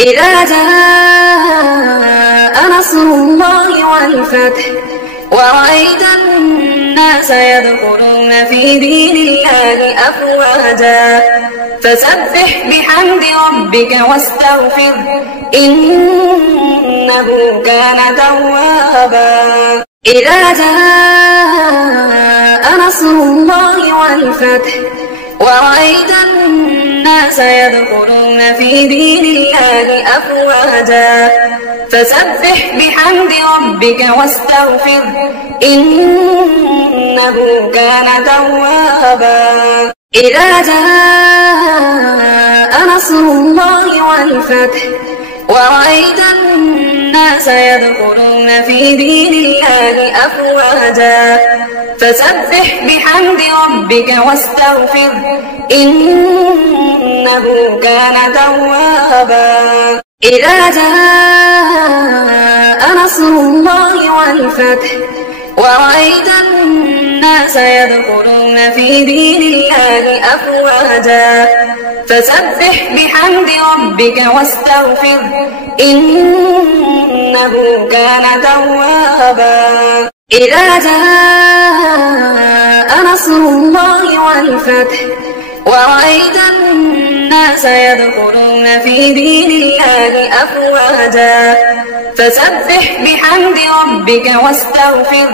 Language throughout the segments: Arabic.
إذا جاء نصر الله والفتح ورأيت الناس يدخلون في دين الله أفواجا فسبح بحمد ربك واستغفره إنه كان توابا. إذا جاء نصر الله والفتح ورأيت الناس يدخلون في دين الله أفواجا فسبح بحمد ربك واستغفره إنه كان توابا. إذا جاء نصر الله والفتح ورأيت الناس يدخلون في دين الله أفواجا فسبح بحمد ربك واستغفره إنه كان توابا. إذا جاء نصر الله والفتح ورأيت الناس يدخلون في دين الله أفواجا فسبح بحمد ربك واستغفره إنه كان توابا. إذا جاء نصر الله والفتح ورأيت الناس يدخلون في دين الله أفواجا فسبح بحمد ربك واستغفره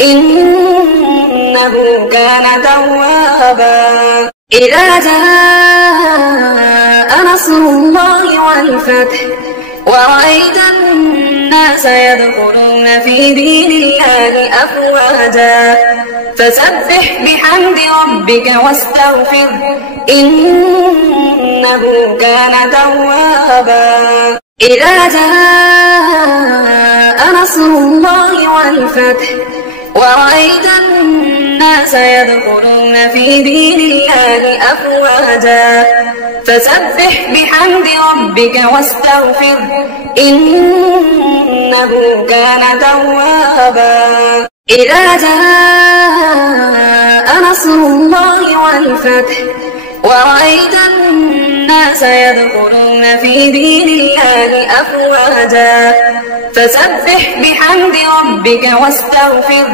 إنه كان توابا. إذا جاء نصر الله والفتح ورأيت الناس يدخلون في دين الله أفواجا فسبح بحمد ربك واستغفره إنه كان توابا. إذا جاء نصر الله والفتح ورأيت الناس يدخلون في دين الله أفواجا فسبح بحمد ربك واستغفره إنه كان توابا. إذا جاء نصر الله والفتح ورأيت الناس يدخلون في دين الله أفواجا فسبح بحمد ربك واستغفره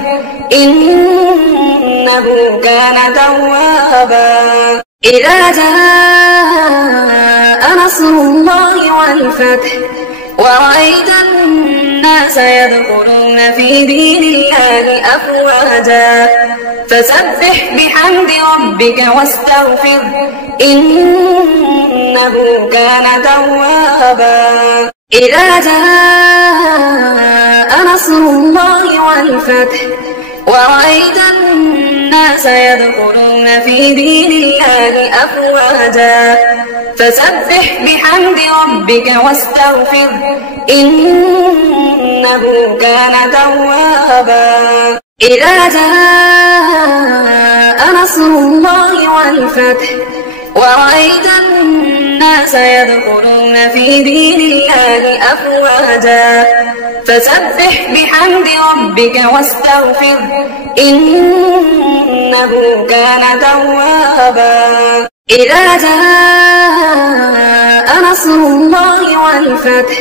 إنه كان توابا. إذا جاء نصر الله والفتح ورأيت الناس يدخلون في دين الله أفواجا فسبح بحمد ربك واستغفره إنه كان توابا. إذا جاء نصر الله والفتح ورأيت الناس يدخلون في دين الله أفواجا فسبح بحمد ربك واستغفره إنه كان توابا. إذا جاء نصر الله والفتح ورأيت الناس يدخلون في دين الله أفواجا فسبح بحمد ربك واستغفره إنه كان توابا. إذا جاء نصر الله والفتح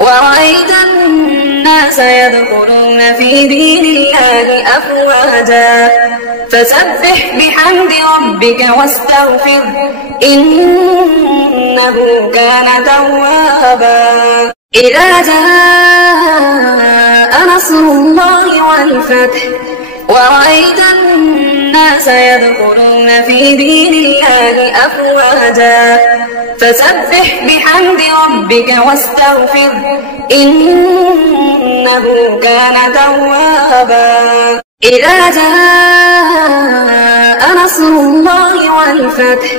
ورأيت الناس يدخلون في دين الله أفواجا فسبح بحمد ربك واستغفره إنه كان توابا. إذا جاء نصر الله والفتح ورأيت الناس يدخلون في دين الله أفواجا فسبح بحمد ربك واستغفره إنه كان توابا. إذا جاء نصر الله والفتح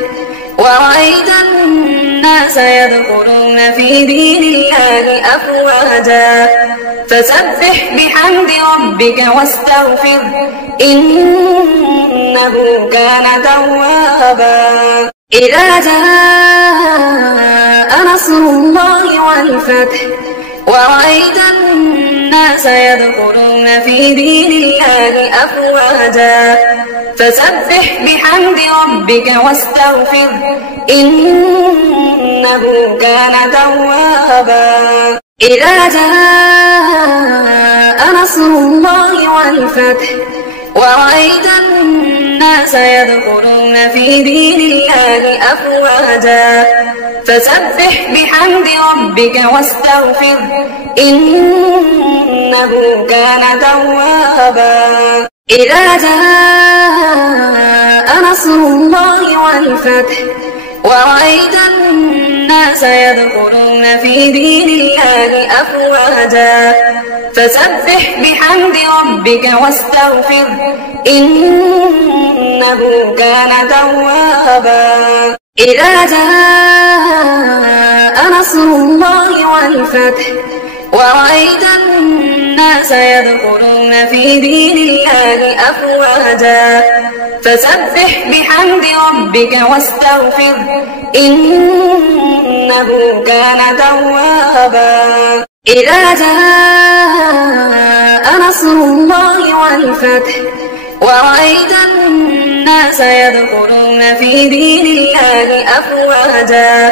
ورأيت الناس يدخلون في دين الله أفواجا فسبح بحمد ربك واستغفره إنه كان توابا. إذا جاء نصر الله والفتح ورأيت الناس الناس يدخلون في دين الله أفواجا فسبح بحمد ربك واستغفره إنه كان توابا إذا جاء نصر الله والفتح ورأيت الناس يدخلون في دين الله أفواجا فسبح بحمد ربك واستغفره إنه كان توابا إذا جاء نصر الله والفتح ورأيت الناس يدخلون في دين الله أفواجا فسبح بحمد ربك واستغفره إنه كان توابا إذا جاء نصر الله والفتح ورأيت الناس يدخلون في دين الله أفواجا فسبح بحمد ربك واستغفره إنه كان توابا إذا جاء نصر الله والفتح ورأيت الناس يدخلون في دين الله أفواجا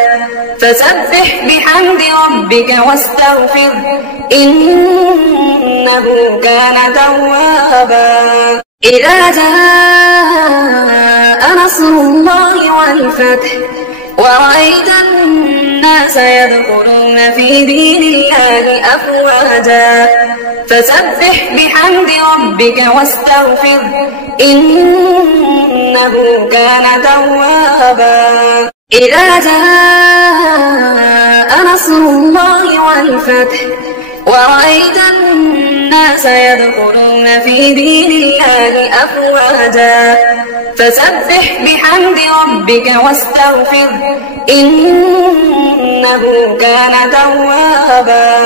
فسبح بحمد ربك واستغفره إنه كان توابا إذا جاء نصر الله والفتح ورأيت الناس يدخلون في دين الله أفواجا فسبح بحمد ربك واستغفره إنه كان توابا إذا جاء نصر الله والفتح ورأيت الناس يدخلون في دين الله أفواجا فسبح بحمد ربك واستغفره إنه كان توابا